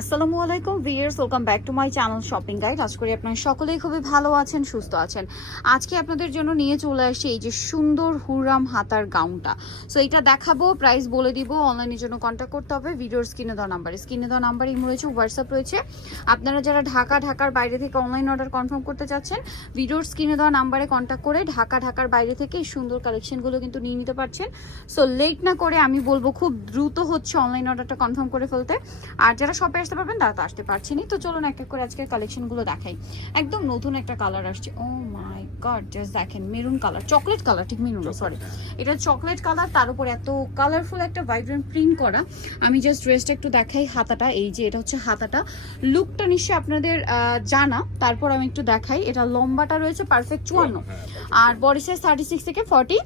আসসালামু আলাইকুম viewers welcome back to my channel shopping guide আজ করি আপনারা সকলেই খুবই ভালো আছেন, সুস্থ আছেন। আজকে আপনাদের জন্য নিয়ে চলে আসছি এই যে সুন্দর হুরাম হাতার গাউনটা। সো এটা দেখাবো প্রাইস বলে দিব অনলাইনের জন্য কন্ট্যাক্ট করতে হবে। ভিডিওর স্ক্রিনে দেওয়া নাম্বার স্ক্রিনে দেওয়া নাম্বার ইমো রয়েছে হোয়াটসঅ্যাপ রয়েছে। আপনারা যারা ঢাকা, ঢাকার বাইরে থেকে অনলাইন অর্ডার কনফার্ম করতে চাচ্ছেন ভিডিওর স্ক্রিনে দেওয়া নাম্বারে কন্ট্যাক্ট করে ঢাকা, ঢাকার বাইরে থেকে এই সুন্দর কালেকশনগুলো কিন্তু নিয়ে নিতে পারছেন। সো লেট না করে আমি বলব, খুব দ্রুত হচ্ছে অনলাইন অর্ডারটা কনফার্ম করে ফেলতে। আর যারা শপে আসতে পারবেন তারা তো আসতে পারছেনই। তো চলুন এক এক করে আজকের কালেকশনগুলো দেখাই। একদম নতুন একটা কালার আসছে। ও মাই গড জাস্ট দেখেন মেরুন কালার চকলেট কালার ঠিক মেরুন সরি এটা চকলেট কালার তার উপর এত কালারফুল একটা ভাইব্রেন্ট প্রিন্ট করা। আমি জাস্ট ড্রেসটা একটু দেখাই হাতাটা এই যে এটা হচ্ছে হাতাটা। লুকটা নিশ্চয়ই আপনাদের জানা। তারপর আমি একটু দেখাই এটা লম্বাটা রয়েছে পারফেক্ট চুয়ান্ন। আর বডি সাইজ থার্টি সিক্স থেকে ফর্টি.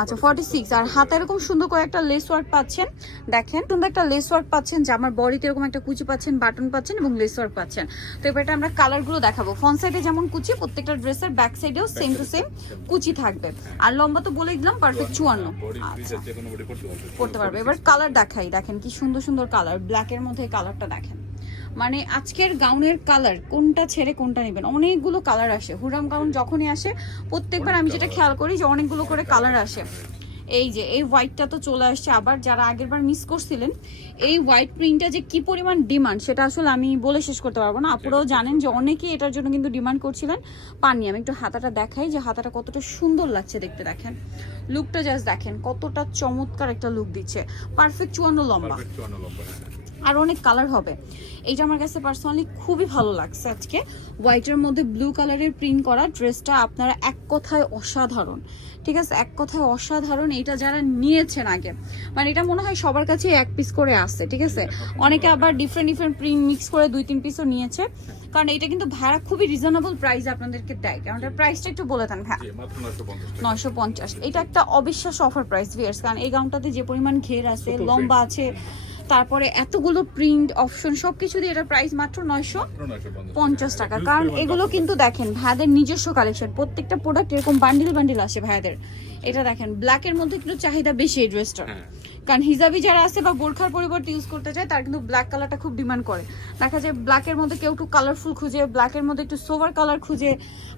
আচ্ছা ফর্টি সিক্স আর হাতে এরকম সুন্দর করে একটা লেস ওয়ার্ক পাচ্ছেন। দেখেন সুন্দর একটা লেস ওয়ার্ক পাচ্ছেন জামার বডিতে এরকম একটা কুচি পাচ্ছেন বাটন পাচ্ছেন এবং লেস ওয়ার্ক পাচ্ছেন। তো এবার এটা আমরা কালারগুলো দেখাবো। ফ্রন্ট সাইডে যেমন কুচি প্রত্যেকটা ড্রেসের ব্যাক সাইডেও সেম টু সেম কুচি থাকবে। আর লম্বা তো বলে দিলাম পারফেক্ট চুয়ান্ন। আচ্ছা। করতে পারবে। এবার কালার দেখাই। দেখেন কি সুন্দর সুন্দর কালার ব্ল্যাকের মধ্যে কালারটা দেখেন। মানে আজকের গাউনের কালার কোনটা ছেড়ে কোনটা নেবেন? অনেকগুলো কালার আসে। হুরাম গাউন যখনই আসে, প্রত্যেকবার আমি যেটা খেয়াল করি যে অনেকগুলো করে কালার আসে। এই যে, এই হোয়াইটটা তো চলে আসছে। আবার যারা আগের বার মিস করছিলেন, এই হোয়াইট প্রিন্টটা যে কি পরিমাণ ডিমান্ড সেটা আসলে আমি বলে শেষ করতে পারব না। আপুরাও জানেন যে অনেকেই এটার জন্য কিন্তু ডিমান্ড করছিলেন। পাননি, আমি একটু হাতাটা দেখাই যে হাতাটা কতটা সুন্দর লাগছে দেখতে, দেখেন। লুকটা জাস্ট দেখেন, কতটা চমৎকার একটা লুক দিচ্ছে। পারফেক্ট চুয়ান্ন লম্বা। আর অনেক কালার হবে। এইটা আমার কাছে পার্সোনালি খুবই ভালো লাগছে আজকে। হোয়াইটের মধ্যে ব্লু কালারের প্রিন্ট করা ড্রেসটা আপনারা এক কথায় অসাধারণ। ঠিক আছে? এক কথায় অসাধারণ। এটা যারা নিয়েছেন আগে মানে এটা মনে হয় সবার কাছে এক পিস করে আসছে ঠিক আছে? অনেকে আবার ডিফারেন্ট ডিফারেন্ট প্রিন্ট মিক্স করে দুই তিন পিসও নিয়েছে। কারণ এটা কিন্তু ভাড়া খুবই রিজনেবল প্রাইস আপনাদেরকে দেয়। কারণ এটার প্রাইসটা একটু বলে দেন হ্যাঁ নয়শো পঞ্চাশ এটা একটা অবিশ্বাস অফার প্রাইস ভিয়ার্স কারণ এই গাউনটাতে যে পরিমাণ ঘের আছে লম্বা আছে তারপরে এতগুলো প্রিন্ট অপশন সবকিছু দিয়ে এটার প্রাইস মাত্র নয়শো পঞ্চাশ টাকা। কারণ এগুলো কিন্তু দেখেন ভাইয়াদের নিজস্ব কালেকশন প্রত্যেকটা প্রোডাক্ট এরকম বান্ডিল বান্ডিল আসে ভাইয়াদের এটা দেখেন ব্ল্যাকের মধ্যে কিন্তু চাহিদা বেশি এই ড্রেসটার হ্যাঁ। কারণ হিজাবি যারা আছে বা বোরখার পরিবর্তে ইউজ করতে চায় তার কিন্তু ব্ল্যাক কালারটা খুব ডিমান্ড করে। দেখা যায় ব্ল্যাকের মধ্যে কেউ একটু কালারফুল খুঁজে ব্ল্যাকের মধ্যে একটু সোভার কালার খুঁজে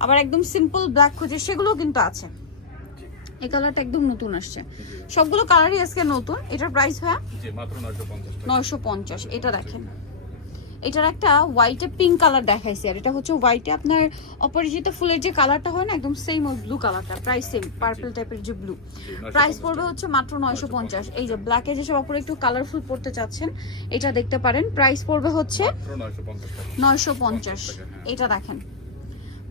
আবার একদম সিম্পল ব্ল্যাক খুঁজে সেগুলোও কিন্তু আছে। এই কালারটা একদম নতুন আসছে। সবগুলো কালারই আজকে নতুন। এটার প্রাইস ভাইয়া? নয়শো পঞ্চাশ এটা দেখেন। এটার একটা হোয়াইটে পিঙ্ক কালার দেখাইছে আর এটা হচ্ছে হোয়াইটে আপনার অপরিচিত ফুলের যে কালারটা হয় না একদম সেম ওই ব্লু কালারটা প্রাইস সেম পার্পল টাইপের যে ব্লু প্রাইস পড়বে হচ্ছে মাত্র নয়শো পঞ্চাশ এই যে ব্ল্যাকে যেসব অপরে একটু কালারফুল পড়তে চাচ্ছেন এটা দেখতে পারেন। প্রাইস পড়বে হচ্ছে নয়শো পঞ্চাশ এটা দেখেন।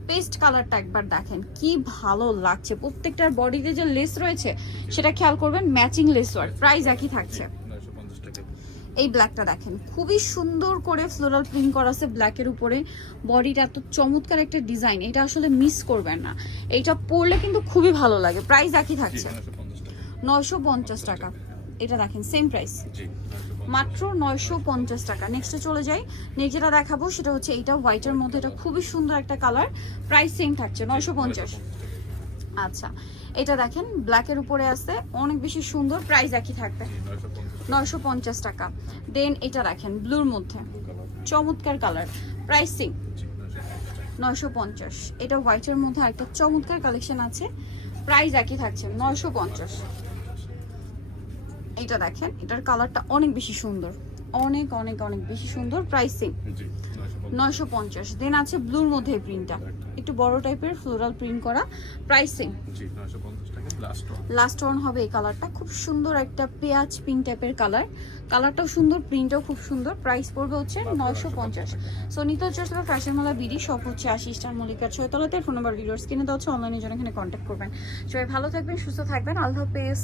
পেস্ট কালারটা একবার দেখেন, কি ভালো লাগছে। প্রত্যেকটার বডিতে যে লেস রয়েছে, সেটা খেয়াল করবেন ম্যাচিং লেস ওয়ার্ক প্রাইস একই থাকছে। এই ব্ল্যাকটা দেখেন, খুবই সুন্দর করে ফ্লোরাল প্রিন্ট করা আছে ব্ল্যাকের উপরে। বডিটা এত চমৎকার একটা ডিজাইন এটা আসলে মিস করবেন না। এটা পরলে কিন্তু খুবই ভালো লাগে প্রাইস একই থাকছে। নয়শো পঞ্চাশ টাকা। এটা দেখেন সেম প্রাইস মাত্র নয়শো পঞ্চাশ টাকা। নেক্সটে চলে যাই। নেক্সট যেটা দেখাবো সেটা হচ্ছে এইটা হোয়াইটের মধ্যে। এটা খুবই সুন্দর একটা কালার প্রাইস সেম থাকছে নয়শো পঞ্চাশ। আচ্ছা এটা দেখেন ব্ল্যাকের উপরে আছে। অনেক বেশি সুন্দর প্রাইস একই থাকবে। নয়শো পঞ্চাশ টাকা। দেন এটা দেখেন ব্লুর মধ্যে। চমৎকার কালার প্রাইস সেম নয়শো পঞ্চাশ এটা হোয়াইটের মধ্যে একটা চমৎকার কালেকশন আছে। প্রাইস একই থাকছে নয়শো পঞ্চাশ। এটা দেখেন এটার কালারটা অনেক বেশি সুন্দর। অনেক অনেক অনেক বেশি সুন্দর প্রাইস নয়শো পঞ্চাশ। দেন আছে ব্লুর মধ্যে প্রিন্টটা একটু বড় টাইপের ফ্লোরাল প্রিন্ট করা প্রাইস লাস্ট ওয়ান হবে এই কালারটা খুব সুন্দর একটা পেঁয়াজ পিঙ্ক টাইপের কালার কালারটাও সুন্দর প্রিন্টটাও খুব সুন্দর। প্রাইস পড়বে হচ্ছে নয়শো পঞ্চাশ সো নিত হচ্ছে ফ্যাশন মালা বিডি সব হচ্ছে আশি স্টার মল্লিকার ছয়তলাতে। ফোন নাম্বার ভিডিওস কিনে দেওয়া হচ্ছে অনলাইনের জন্য এখানে কন্ট্যাক্ট করবেন। সবাই ভালো থাকবেন সুস্থ থাকবেন। আল্লাহ হাফেজ।